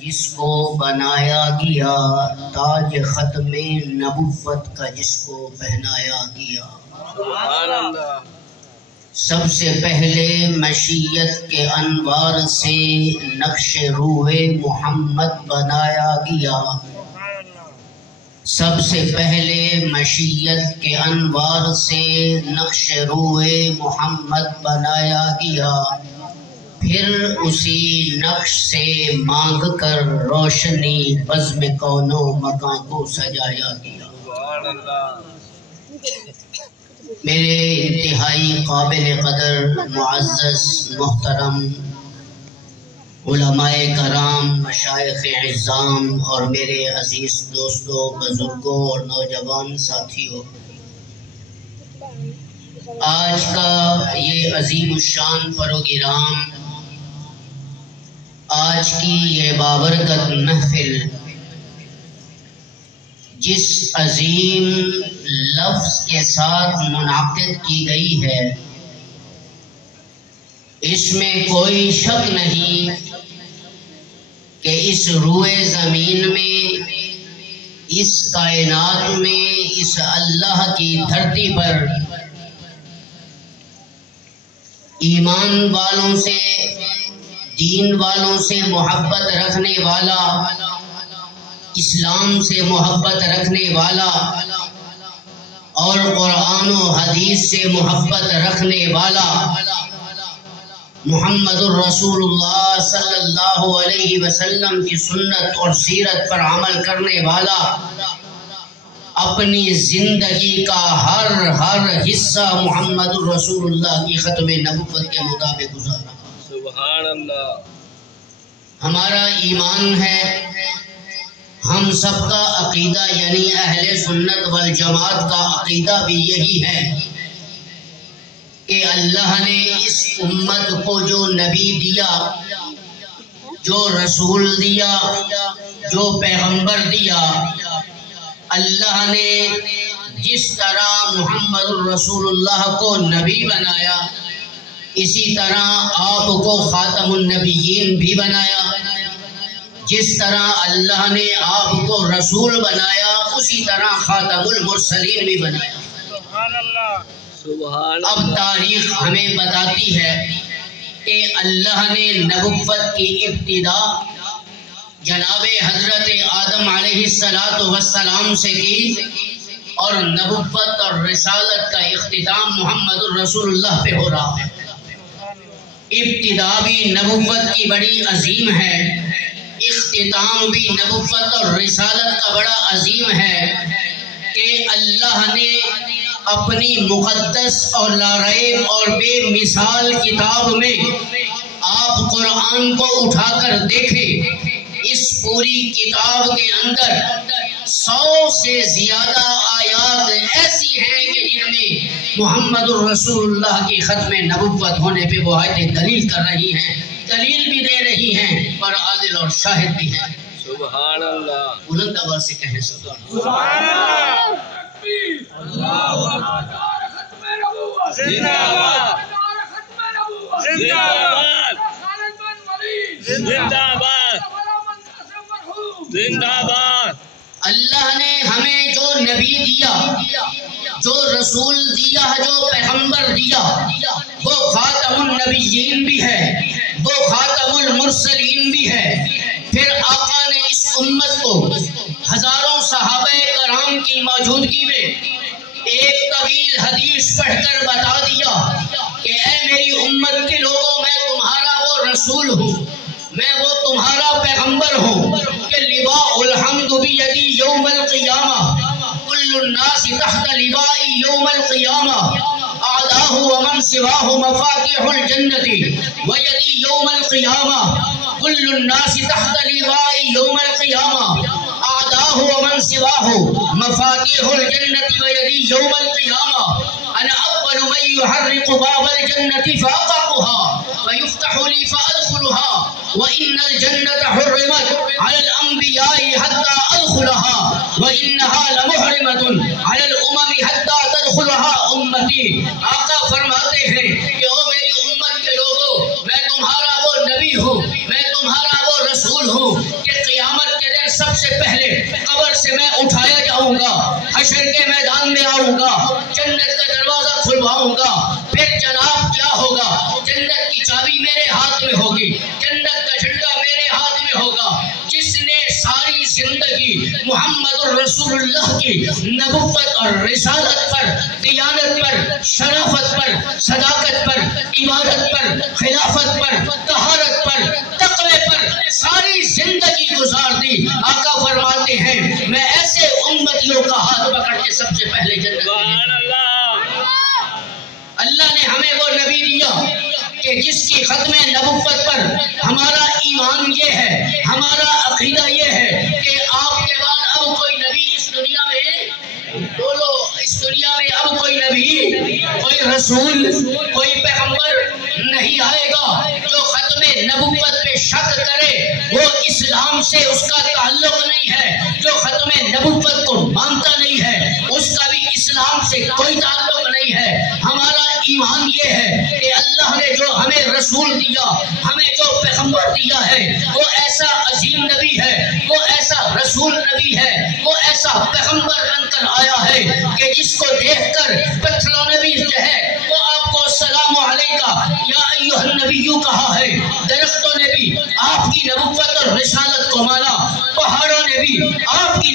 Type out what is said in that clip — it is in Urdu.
جس کو بنایا گیا، تاج ختم نبوت کا جس کو پہنایا گیا۔ سبحان اللہ۔ سب سے پہلے مشیت کے انوار سے نقش روح محمد بنایا گیا۔ سب سے پہلے مشیت کے انوار سے نقش روح محمد بنایا گیا، پھر اسی نقش سے مانگ کر روشنی بزم کون و مکان کو سجایا گیا۔ سبحان اللہ۔ میرے انتہائی قابل قدر معزز محترم علماء کرام، مشائخ اعظام اور میرے عزیز دوستوں، بزرگوں اور نوجوان ساتھیوں، آج کا یہ عظیم الشان پروگرام، آج کی یہ بابرکت محفل جس عظیم لفظ کے ساتھ منعقد کی گئی ہے، اس میں کوئی شک نہیں کہ اس روئے زمین میں، اس کائنات میں، اس اللہ کی دھرتی پر ایمان والوں سے، دین والوں سے محبت رکھنے والا، اسلام سے محبت رکھنے والا اور قرآن و حدیث سے محبت رکھنے والا، محمد الرسول اللہ صلی اللہ علیہ وسلم کی سنت اور سیرت پر عمل کرنے والا، اپنی زندگی کا ہر حصہ محمد الرسول اللہ کی ختم نبوت کے مطابق گزارا۔ سبحان اللہ۔ ہمارا ایمان ہے، ہم سب کا عقیدہ یعنی اہل سنت والجماعت کا عقیدہ بھی یہی ہے کہ اللہ نے اس امت کو جو نبی دیا، جو رسول دیا، جو پیغمبر دیا، اللہ نے جس طرح محمد الرسول اللہ کو نبی بنایا، اسی طرح آپ کو خاتم النبیین بھی بنایا۔ جس طرح اللہ نے آپ کو رسول بنایا، اسی طرح خاتم المرسلین بھی بنایا۔ سبحان اللہ۔ سبحان اللہ۔ اب تاریخ ہمیں بتاتی ہے کہ اللہ نے نبوت کی ابتدا جناب حضرت آدم علیہ السلام سے کی، اور نبوت اور رسالت کا اختتام محمد الرسول اللہ پہ ہو رہا ہے۔ ابتدا بھی نبوت کی بڑی عظیم ہے، اختتام بھی نبوت اور رسالت کا بڑا عظیم ہے کہ اللہ نے اپنی مقدس اور لاریب اور بے مثال کتاب میں آپ قرآن کو اٹھا کر دیکھیں، اس پوری کتاب کے اندر 100 سے زیادہ آیات ایسی ہیں کہ جن میں محمد الرسول اللہ کی ختم نبوت ہونے پہ وہ آیتیں دلیل کر رہی ہیں، دلیل بھی دے رہی ہیں اور عادل اور شاہد بھی ہیں۔ سبحان اللہ۔ بلند آواز سے کہیں سبحان اللہ۔ سبحان اللہ۔ زندہ باد۔ زندہ باد۔ زندہ باد۔ زندہ باد۔ اللہ نے ہمیں جو نبی دیا، جو رسول دیا، جو پیغمبر دیا، وہ خاتم النبیین بھی ہے، وہ خاتم المرسلین بھی ہے۔ پھر آقا نے اس امت کو ہزاروں صحابہ کرام کی موجودگی میں ایک طویل حدیث پڑھ کر بتا دیا کہ اے میری امت کے لوگوں، میں تمہارا وہ رسول ہوں، میں وہ تمہارا پیغمبر ہوں کہ لواء الحمد بیدی یوم القیامہ، کل الناس تحت لوائی یوم القیامہ، اعداہ ومن سواہ مفاتیح الجنت ویدی یوم القیامہ، کل الناس تحت لوائی یوم القیامہ، اعداہ ومن سواہ مفاتیح الجنت ویدی یوم القیامہ، انا اول من يحرق باب الجنت فاقعها فيفتح لي فادخلها، وان الجنت حرمت على الانبیاء حتى ادخلها، وانها لمحرمة على الامم حتى تدخلها امتی۔ آقا فرماتے ہیں کہ او میری امت کے لوگوں، میں تمہارا وہ نبی ہوں، میں تمہارا وہ رسول ہوں ہوں کہ قیامت کے دن سب سے پہلے قبر سے میں اٹھایا جاؤں گا، حشر کے میدان میں آؤں گا، جنت کا دروازہ کھلواؤں گا، پھر جناب کیا ہوگا؟ جنت کی چابی میرے ہاتھ میں ہوگی، جنت کا جھنڈا میرے ہاتھ میں ہوگا۔ جس نے ساری زندگی محمد الرسول اللہ کی نبوت اور رسالت پر، دیانت پر، شرافت پر، صداقت پر، عبادت پر، خلافت پر، طہارت پر، تقوی پر ساری زندگی گزار دی۔ آقا فرماتے ہیں میں ایسے امتیوں کا ہاتھ پکڑ کے سب سے پہلے جنت میں اللہ نے ہمیں وہ نبی دیا کہ جس کی ختم نبوت پر ہمارا ایمان یہ ہے، ہمارا عقیدہ یہ ہے کہ آپ کے بعد اب کوئی نبی اس دنیا میں، بولو، اس دنیا میں اب کوئی نبی، کوئی رسول، کوئی پیغمبر نہیں آئے گا۔ جو ختم نبوت پہ شک کرے وہ اسلام سے اس کا تعلق نہیں ہے، جو ختم نبوت کو مانتا نہیں ہے اس کا بھی اسلام سے کوئی تعلق نہیں ہے۔ ہمارا ایمان یہ ہے کہ اللہ نے جو ہمیں رسول دیا، ہمیں جو پیغمبر دیا ہے، وہ ایسا عظیم نبی ہے، وہ ایسا رسول نبی ہے، وہ ایسا پیغمبر بن کر آیا ہے کہ جس کو دیکھ کر پتھروں نے بھی جو ہے وہ آپ کو السلام علیکہ یا ایھا النبی کہا ہے، درختوں نے بھی آپ کی نبوت اور رسالت کو مانا، پہاڑوں نے بھی آپ کی